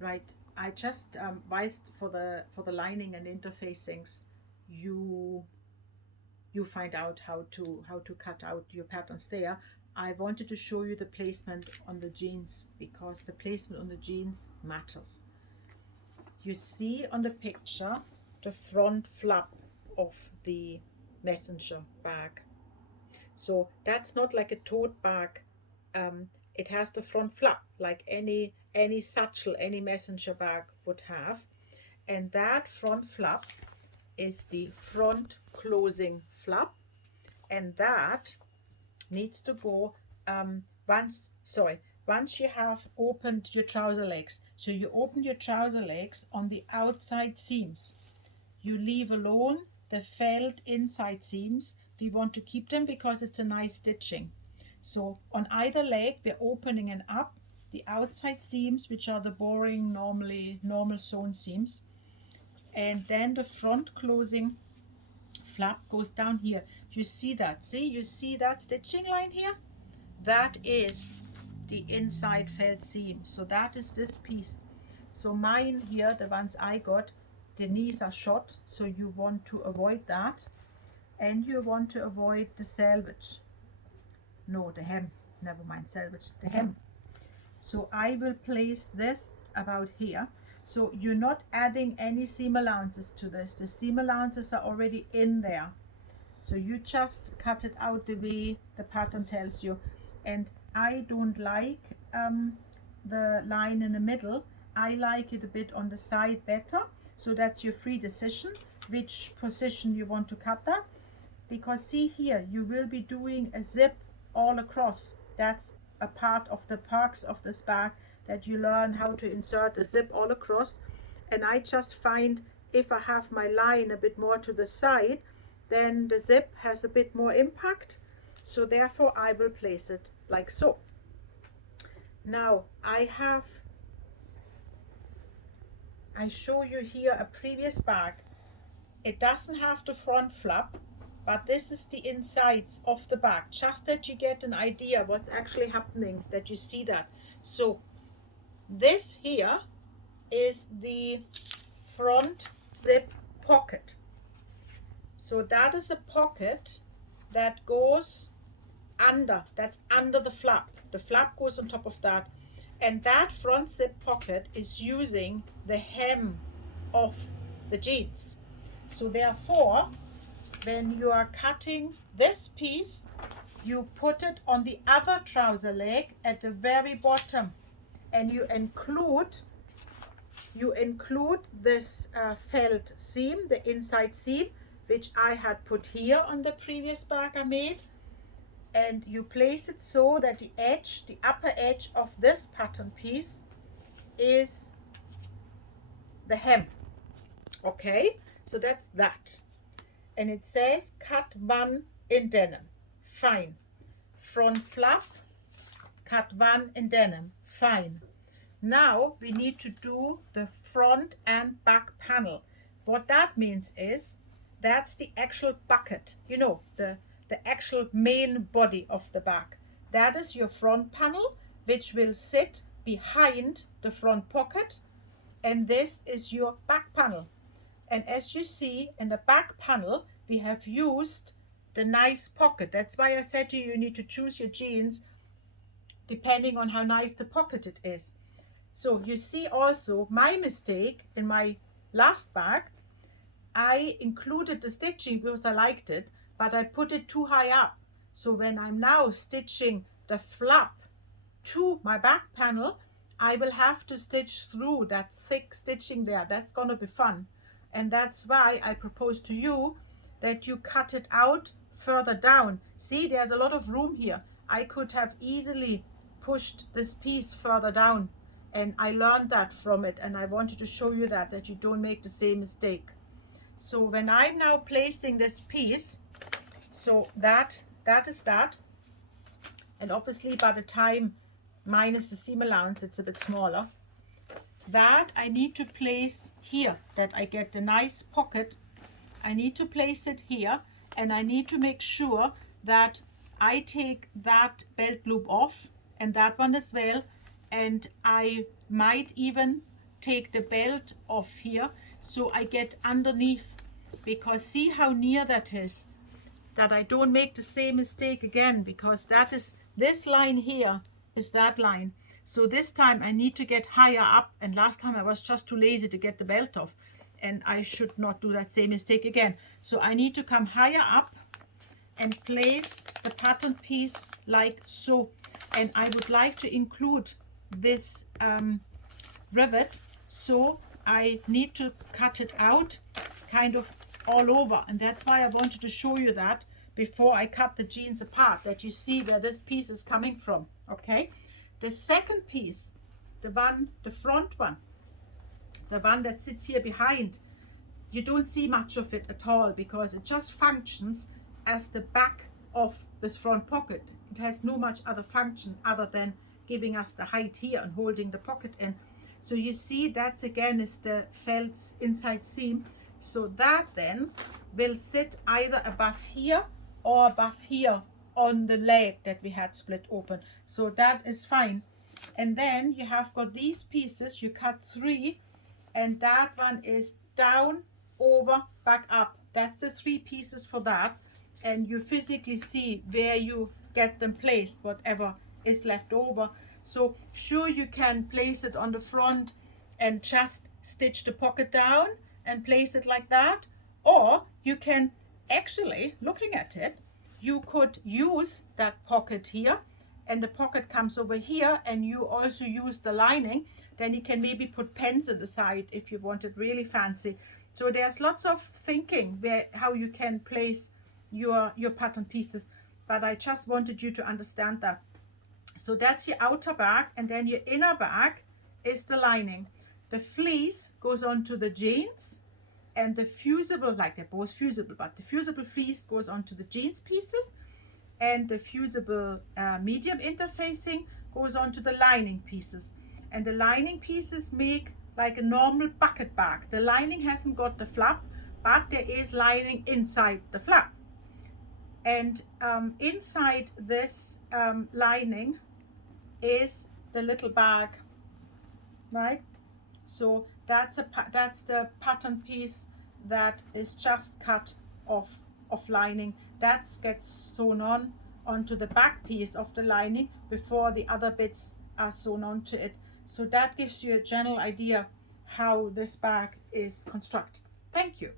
right? I just vised for the lining and interfacings. You you find out how to cut out your patterns there. I wanted to show you the placement on the jeans because the placement on the jeans matters. You see on the picture the front flap of the messenger bag. So that's not like a tote bag. It has the front flap like any satchel, any messenger bag would have. And that front flap is the front closing flap, and that needs to go once you have opened your trouser legs. So you open your trouser legs on the outside seams. You leave alone the felt inside seams. We want to keep them because it's a nice stitching. So on either leg we're opening and up the outside seams, which are the boring normal sewn seams, and then the front closing flap goes down here. You see that? See, you see that stitching line here? That is the inside felt seam. So that is this piece. So mine here, the ones I got, the knees are short, so you want to avoid that, and you want to avoid the selvage. No, the hem. Never mind selvage. The hem. So I will place this about here. So you're not adding any seam allowances to this. The seam allowances are already in there. So you just cut it out the way the pattern tells you. And I don't like the line in the middle. I like it a bit on the side better. So that's your free decision, which position you want to cut that. Because see here, you will be doing a zip all across. That's a part of the perks of this bag, that you learn how to insert a zip all across. And I just find if I have my line a bit more to the side, then the zip has a bit more impact. So therefore I will place it like so. Now I show you here a previous bag. It doesn't have the front flap, but this is the insides of the bag, just that you get an idea what's actually happening, that you see that. So this here is the front zip pocket. So that is a pocket that goes under, that's under the flap. The flap goes on top of that. And that front zip pocket is using the hem of the jeans. So therefore, when you are cutting this piece, you put it on the other trouser leg at the very bottom, and you include this felt seam, the inside seam, which I had put here on the previous bag I made, and you place it so that the edge, the upper edge of this pattern piece is the hem. Okay, so that's that. And it says cut 1 in denim. Fine. Front flap, cut 1 in denim. Fine. Now we need to do the front and back panel. What that means is that's the actual bucket, you know, the actual main body of the bag. That is your front panel, which will sit behind the front pocket, and this is your back panel. And as you see in the back panel, we have used the nice pocket. That's why I said to you, you need to choose your jeans depending on how nice the pocket it is. So you see also my mistake in my last bag. I included the stitching because I liked it, but I put it too high up. So when I'm now stitching the flap to my back panel, I will have to stitch through that thick stitching there. That's going to be fun. And that's why I propose to you that you cut it out further down. See, there's a lot of room here. I could have easily pushed this piece further down, and I learned that from it, and I wanted to show you that you don't make the same mistake. So when I'm now placing this piece, so that is that, and obviously by the time minus the seam allowance it's a bit smaller. That I need to place here, that I get the nice pocket. I need to place it here, and I need to make sure that I take that belt loop off and that one as well, and I might even take the belt off here so I get underneath, because see how near that is, that I don't make the same mistake again, because that is, this line here is that line. So this time I need to get higher up, and last time I was just too lazy to get the belt off, and I should not do that same mistake again. So I need to come higher up and place the pattern piece like so. And I would like to include this rivet, so I need to cut it out kind of all over, and that's why I wanted to show you that before I cut the jeans apart, that you see where this piece is coming from. Okay, the second piece, the front one, the one that sits here behind, you don't see much of it at all, because it just functions as the back of this front pocket. It has no much other function other than giving us the height here and holding the pocket in. So you see that again is the felt inside seam. So that then will sit either above here or above here on the leg that we had split open. So that is fine. And then you have got these pieces, you cut 3, and that one is down, over, back up. That's the 3 pieces for that. And you physically see where you get them placed, whatever is left over. So sure, you can place it on the front and just stitch the pocket down and place it like that, or you can actually, looking at it, you could use that pocket here, and the pocket comes over here, and you also use the lining. Then you can maybe put pens at the side if you want it really fancy. So there's lots of thinking where how you can place your pattern pieces, but I just wanted you to understand that. So that's your outer back, and then your inner back is the lining. The fleece goes onto the jeans, and the fusible, like they're both fusible, but the fusible fleece goes onto the jeans pieces, and the fusible medium interfacing goes onto the lining pieces. And the lining pieces make like a normal bucket bag. The lining hasn't got the flap, but there is lining inside the flap. And inside this lining is the little bag, right? So that's the pattern piece that is just cut off of lining. That gets sewn on onto the back piece of the lining before the other bits are sewn onto it. So that gives you a general idea how this bag is constructed. Thank you.